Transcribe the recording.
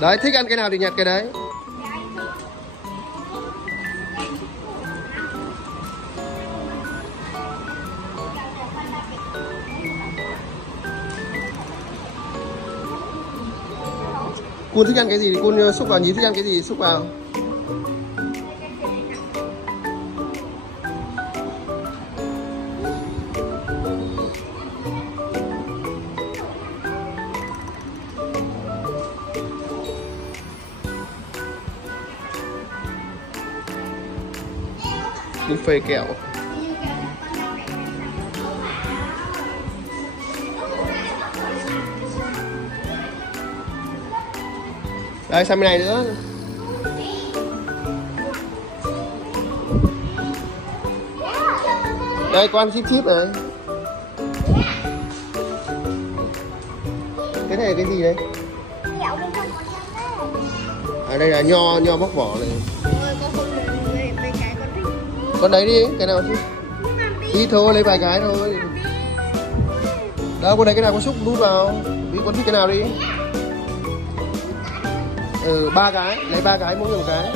Đấy, thích ăn cái nào thì nhặt cái đấy. Cun thích ăn cái gì thì Cun xúc vào, Nhí thích ăn cái gì xúc vào. Buffet kẹo. Đây, sang bên này nữa. Đây, con chip chip này. Cái này là cái gì đấy? À, đây là nho bóc vỏ này. Con đấy đi, cái nào chứ? Đi thôi, lấy vài cái thôi. Đâu, con đấy cái nào con xúc đút vào. Đi, con thích cái nào đi. 3 cái, lấy 3 cái, mỗi người một cái.